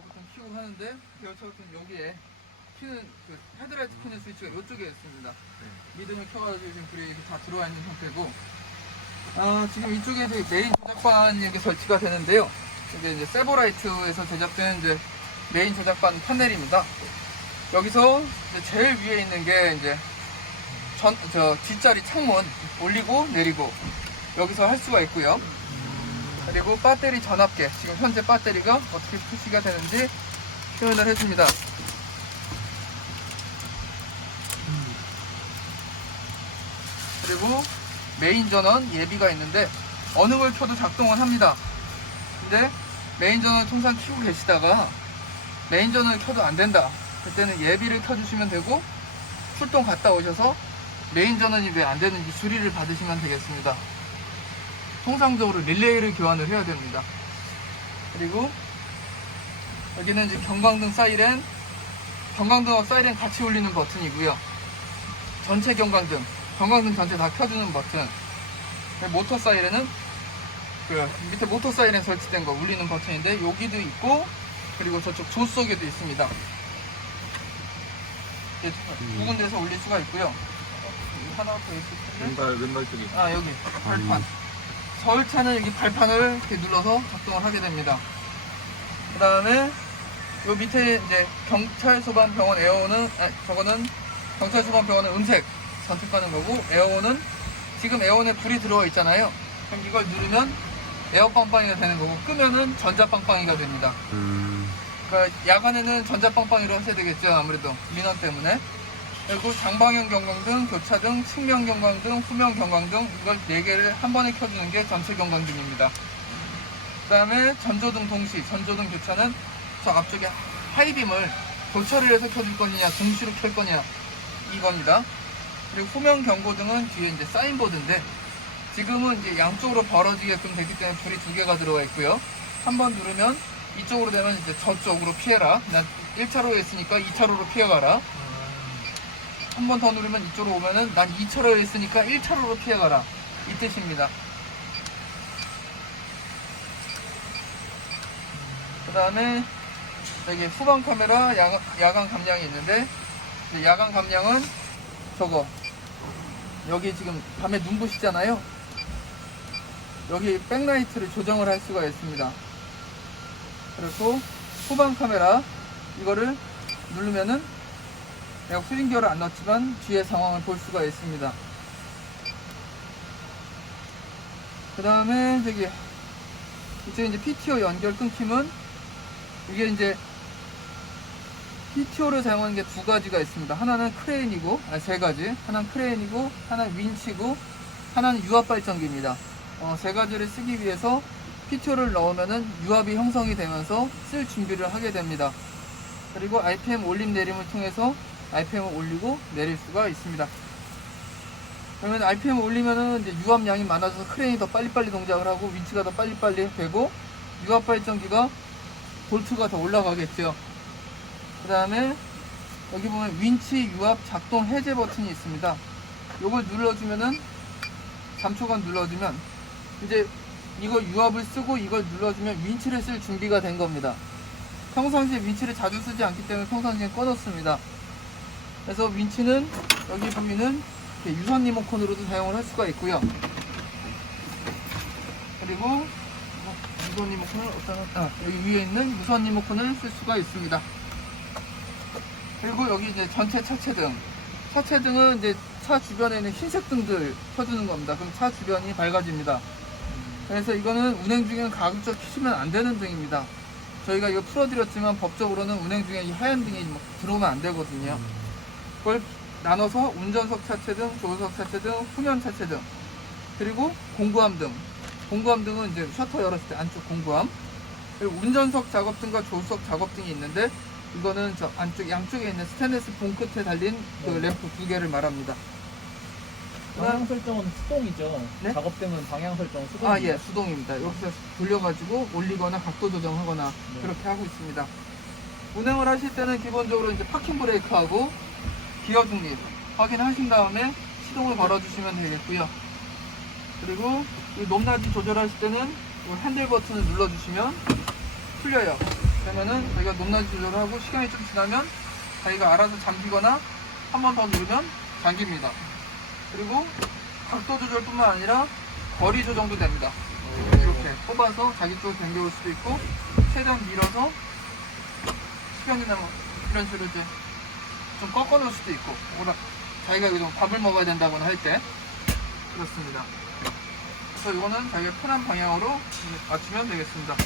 보통 키고 하는데 여기서부터 여기에 키는 그 헤드라이트 키는 스위치가 이쪽에 있습니다. 미등을 켜가지고 지금 불이 이렇게 다 들어와 있는 상태고, 지금 이쪽에 이제 메인 조작반이 이렇게 설치가 되는데요. 이게 이제 세버라이트에서 제작된 이제 메인 조작반 패널입니다. 여기서 이제 제일 위에 있는 게 이제 뒷자리 창문 올리고 내리고 여기서 할 수가 있고요. 그리고 배터리 전압계, 지금 현재 배터리가 어떻게 표시가 되는지 표현을 해줍니다. 그리고 메인 전원 예비가 있는데 어느 걸 켜도 작동을 합니다. 근데 메인 전원을 통상 켜고 계시다가 메인 전원을 켜도 안 된다, 그때는 예비를 켜주시면 되고, 출동 갔다 오셔서 메인 전원이 왜 안 되는지 수리를 받으시면 되겠습니다. 통상적으로 릴레이를 교환을 해야 됩니다. 그리고 여기는 이제 경광등 사이렌, 경광등하고 사이렌 같이 울리는 버튼이고요. 전체 경광등 전체 다 켜주는 버튼. 모터 사이렌은 그 밑에 모터 사이렌 설치된 거 울리는 버튼인데 여기도 있고, 그리고 저쪽 조수석에도 있습니다. 두 군데에서 울릴 수가 있고요. 하나 더 있을 텐데. 왼발 쪽에. 여기 발판. 서울차는 여기 발판을 이렇게 눌러서 작동을 하게 됩니다. 그 다음에 요 밑에 이제 경찰소방병원 에어온은, 저거는 경찰소방병원은 음색 선택하는 거고, 에어온은 지금 에어온에 불이 들어와 있잖아요. 그럼 이걸 누르면 에어 빵빵이가 되는 거고, 끄면은 전자 빵빵이가 됩니다. 그러니까 야간에는 전자 빵빵이로 하셔야 되겠죠, 아무래도 민원 때문에. 그리고 장방형 경광등, 교차등, 측면 경광등, 후면 경광등, 이걸 4개를 한 번에 켜주는 게 전체 경광등입니다. 그 다음에 전조등 동시, 전조등 교차는 저 앞쪽에 하이빔을 교차를 해서 켜줄 거냐, 동시로 켤 거냐, 이겁니다. 그리고 후면 경고등은 뒤에 이제 사인보드인데, 지금은 이제 양쪽으로 벌어지게끔 됐기 때문에 불이 2개가 들어가 있고요. 한 번 누르면 이쪽으로 되면 이제 저쪽으로 피해라. 난 1차로에 있으니까 2차로로 피해가라. 한 번 더 누르면 이쪽으로 오면은 난 2차로에 있으니까 1차로로 피해가라, 이 뜻입니다. 그 다음에 여기 후방 카메라 야간 감량이 있는데, 야간 감량은 저거 여기 지금 밤에 눈부시잖아요. 여기 백라이트를 조정을 할 수가 있습니다. 그리고 후방 카메라 이거를 누르면은 내가 후진기어를 안 넣었지만 뒤의 상황을 볼 수가 있습니다. 그 다음에 저기 이쪽에 이제 PTO 연결 끊김은, 이게 이제 PTO를 사용하는 게 2가지가 있습니다. 하나는 크레인이고, 3가지. 하나는 크레인이고, 하나는 윈치고, 하나는 유압 발전기입니다. 3가지를 쓰기 위해서 PTO를 넣으면은 유압이 형성이 되면서 쓸 준비를 하게 됩니다. 그리고 RPM 올림 내림을 통해서 RPM을 올리고 내릴 수가 있습니다. 그러면 RPM을 올리면은 이제 유압량이 많아져서 크레인이 더 빨리빨리 동작을 하고 윈치가 더 빨리빨리 되고, 유압 발전기가 볼트가 더 올라가겠죠. 그 다음에 여기 보면 윈치 유압 작동 해제 버튼이 있습니다. 요걸 눌러주면은 3초간 눌러주면 이제 이거 유압을 쓰고 이걸 눌러주면 윈치를 쓸 준비가 된 겁니다. 평상시에 윈치를 자주 쓰지 않기 때문에 평상시에 꺼놓습니다. 그래서 윈치는 여기 보이는 유선 리모컨으로도 사용을 할 수가 있고요. 그리고 유선 리모컨을 여기 위에 있는 무선 리모컨을 쓸 수가 있습니다. 그리고 여기 이제 전체 차체등. 차체등은 이제 차 주변에 있는 흰색 등들 켜주는 겁니다. 그럼 차 주변이 밝아집니다. 그래서 이거는 운행 중에는 가급적 켜시면 안 되는 등입니다. 저희가 이거 풀어드렸지만 법적으로는 운행 중에 이 하얀 등이 들어오면 안 되거든요. 그걸 나눠서 운전석 차체등, 조수석 차체등, 후면 차체등, 그리고 공구함 등. 공구함 등은 이제 셔터 열었을 때 안쪽 공구함. 그리고 운전석 작업등과 조수석 작업등이 있는데, 이거는 저 안쪽 양쪽에 있는 스테인리스 본 끝에 달린 그 램프 2개를 말합니다. 방향 설정은 수동이죠. 네? 작업등은 방향 설정 수동. 예, 수동입니다. 여기서 돌려가지고 올리거나 각도 조정하거나 네. 그렇게 하고 있습니다. 운행을 하실 때는 기본적으로 이제 파킹 브레이크하고 기어 중립 확인하신 다음에 시동을 걸어주시면 되겠고요. 그리고 이 높낮이 조절하실 때는 이 핸들 버튼을 눌러주시면 풀려요. 그러면은 저희가 높낮이 조절을 하고 시간이 좀 지나면 자기가 알아서 잠기거나 한 번 더 누르면 잠깁니다. 그리고 각도 조절뿐만 아니라 거리 조정도 됩니다. 이렇게 뽑아서 자기 쪽으로 당겨올 수도 있고 최대한 밀어서 시간이 나면 이런 식으로 이제 좀 꺾어 놓을 수도 있고 뭐라 자기가 여기서 밥을 먹어야 된다거나 할 때 그렇습니다. 그래서 이거는 자기가 편한 방향으로 맞추면 되겠습니다.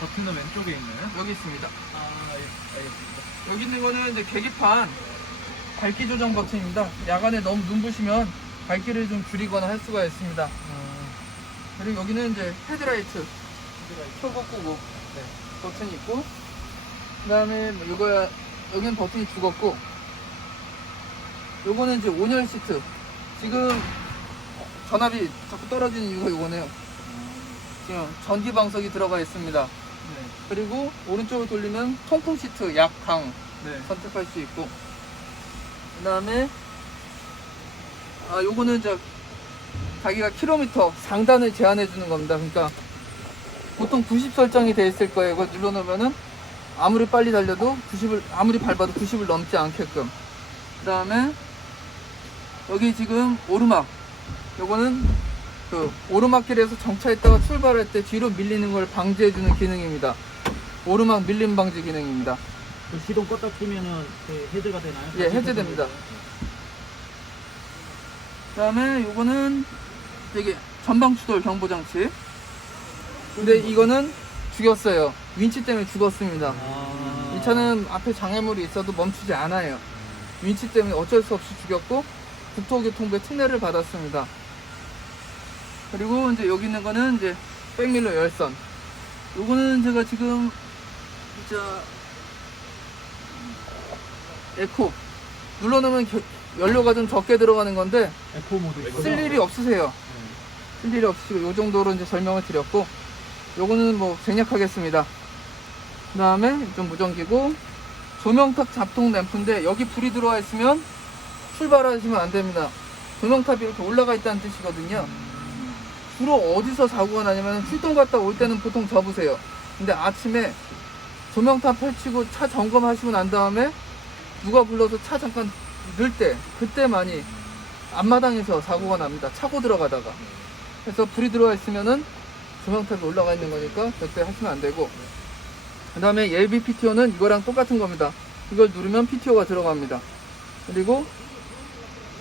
버튼은 왼쪽에 있나요? 여기 있습니다. 아, 예, 알겠습니다. 여기 있는 거는 이제 계기판 밝기 조정 버튼입니다. 야간에 너무 눈부시면 밝기를 좀 줄이거나 할 수가 있습니다. 그리고 여기는 이제 헤드라이트 켜고 끄고 네. 버튼이 있고 그 다음에 뭐 이거야 여기는 버튼이 죽었고 요거는 이제 온열 시트. 지금 전압이 자꾸 떨어지는 이유가 이거네요. 지금 전기 방석이 들어가 있습니다. 네. 그리고 오른쪽을 돌리면 통풍 시트 약강 네. 선택할 수 있고 그 다음에 요거는 이제 자기가 킬로미터 상단을 제한해 주는 겁니다. 그러니까 보통 90 설정이 돼 있을 거예요. 이거 눌러 놓으면은 아무리 빨리 달려도 90을 아무리 밟아도 90을 넘지 않게끔. 그 다음에 여기 지금 오르막 요거는 그 오르막길에서 정차했다가 출발할 때 뒤로 밀리는 걸 방지해 주는 기능입니다. 오르막 밀림 방지 기능입니다. 그 시동 껐다 켜면은 그 헤드가 되나요? 예, 해제됩니다. 그 다음에 요거는 되게 전방 추돌 경보 장치. 근데 이거는 죽였어요. 윈치 때문에 죽었습니다. 이 차는 앞에 장애물이 있어도 멈추지 않아요. 윈치 때문에 어쩔 수 없이 죽였고 국토교통부의 특례를 받았습니다. 그리고 이제 여기 있는 거는 이제 백밀러 열선. 요거는 제가 지금 진짜 에코 눌러놓으면 연료가 좀 적게 들어가는 건데 에코 모드 있거든요. 쓸 일이 없으세요. 쓸 일이 없으시고 요 정도로 이제 설명을 드렸고 요거는 뭐 생략하겠습니다. 그 다음에 좀 무전기고 조명탑 잡동 램프인데 여기 불이 들어와 있으면 출발하시면 안 됩니다. 조명탑이 이렇게 올라가 있다는 뜻이거든요. 주로 어디서 사고가 나냐면 출동 갔다 올 때는 보통 접으세요. 근데 아침에 조명탑 펼치고 차 점검하시고 난 다음에 누가 불러서 차 잠깐 넣을 때 그때 많이 앞마당에서 사고가 납니다. 차고 들어가다가. 그래서 불이 들어와 있으면은 조명탑이 올라가 있는 거니까 절대 하시면 안 되고 그 다음에 예비 PTO는 이거랑 똑같은 겁니다. 이걸 누르면 PTO가 들어갑니다. 그리고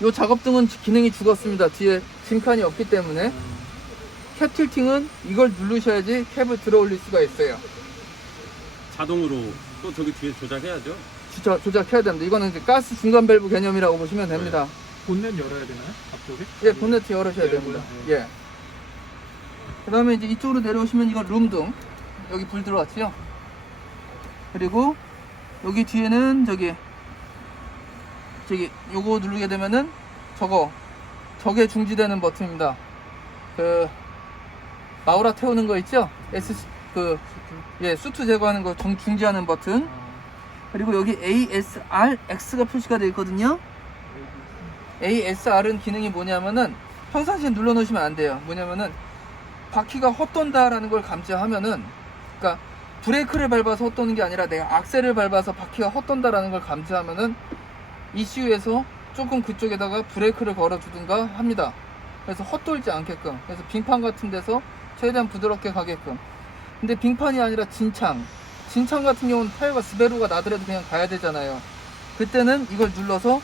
이 작업등은 기능이 죽었습니다. 뒤에 짐칸이 없기 때문에 캡 틸팅은 이걸 누르셔야지 캡을 들어 올릴 수가 있어요. 자동으로 또 저기 뒤에 조작해야죠. 조작해야 됩니다. 이거는 이제 가스 중간 밸브 개념이라고 보시면 됩니다. 본넷 열어야 되나요? 앞쪽에? 예, 본네트 열으셔야 네, 됩니다. 네. 예. 그 다음에 이제 이쪽으로 내려오시면 이건 룸등. 여기 불 들어왔지요? 그리고 여기 뒤에는 저기 요거 누르게 되면은 저게 중지되는 버튼입니다. 그 마우라 태우는 거 있죠? 수트 제거하는 거 중지하는 버튼. 그리고 여기 ASRX가 표시가 되어 있거든요. ASR은 기능이 뭐냐면은 평상시에 눌러 놓으시면 안 돼요. 뭐냐면은 바퀴가 헛돈다라는 걸 감지하면은, 그러니까 브레이크를 밟아서 헛도는 게 아니라 내가 악셀을 밟아서 바퀴가 헛돈다라는 걸 감지하면은 ECU에서 조금 그쪽에다가 브레이크를 걸어 주든가 합니다. 그래서 헛돌지 않게끔. 그래서 빙판 같은 데서 최대한 부드럽게 가게끔. 근데 빙판이 아니라 진창 같은 경우는 타이어가 스베루가 나더라도 그냥 가야 되잖아요. 그때는 이걸 눌러서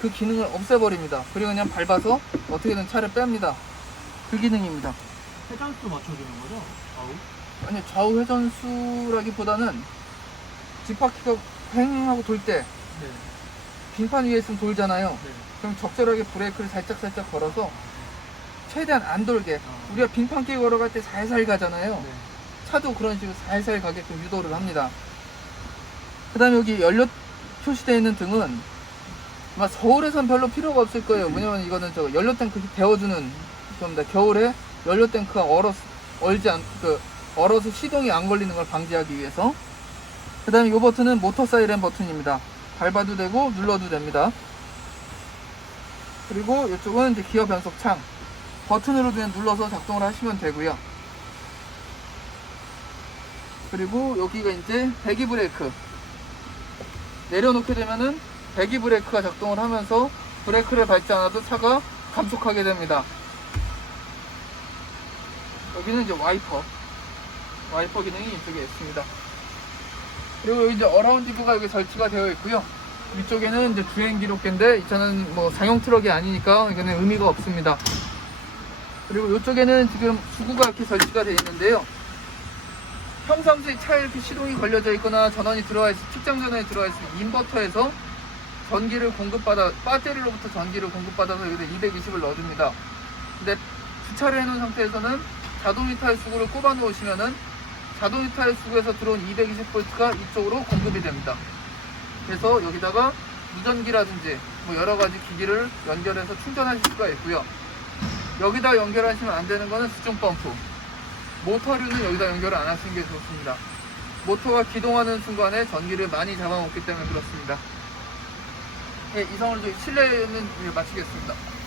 그 기능을 없애버립니다. 그리고 그냥 밟아서 어떻게든 차를 뺍니다. 그 기능입니다. 회전수 맞춰주는 거죠? 좌우? 아니, 좌우 회전수라기보다는 뒷바퀴가 횡하고 돌 때 네. 빙판 위에 있으면 돌잖아요. 네. 그럼 적절하게 브레이크를 살짝 걸어서 최대한 안 돌게. 우리가 빙판길 걸어갈 때 살살 가잖아요. 네. 차도 그런 식으로 살살 가게끔 유도를 합니다. 그 다음에 여기 연료 표시되어 있는 등은 아마 서울에선 별로 필요가 없을 거예요. 왜냐면 이거는 저 연료 탱크 데워주는 겁니다. 겨울에 연료 탱크가 얼어서 시동이 안 걸리는 걸 방지하기 위해서. 그 다음에 이 버튼은 모터 사이렌 버튼입니다. 밟아도 되고 눌러도 됩니다. 그리고 이쪽은 이제 기어 변속 창 버튼으로 그냥 눌러서 작동을 하시면 되고요. 그리고 여기가 이제 배기 브레이크. 내려놓게 되면은 배기 브레이크가 작동을 하면서 브레이크를 밟지 않아도 차가 감속하게 됩니다. 여기는 이제 와이퍼 기능이 이쪽에 있습니다. 그리고 이제 어라운디브가 여기 설치가 되어 있고요. 위쪽에는 이제 주행 기록계인데 이 차는 뭐 상용 트럭이 아니니까 이거는 의미가 없습니다. 그리고 이쪽에는 지금 수구가 이렇게 설치가 되어 있는데요. 평상시에 차에 이렇게 시동이 걸려져 있거나 전원이 들어와 있을, 측정 전원이 들어와 있을 인버터에서 전기를 배터리로부터 전기를 공급받아서 여기다 220을 넣어줍니다. 근데 주차를 해놓은 상태에서는 자동 히터의 수구를 꼽아 놓으시면은 자동 히터의 수구에서 들어온 220V가 이쪽으로 공급이 됩니다. 그래서 여기다가 무전기라든지 뭐 여러 가지 기기를 연결해서 충전하실 수가 있고요. 여기다 연결하시면 안 되는 거는 수중 펌프. 모터류는 여기다 연결을 안 하시는 게 좋습니다. 모터가 기동하는 순간에 전기를 많이 잡아먹기 때문에 그렇습니다. 네, 이상으로 실내는 마치겠습니다.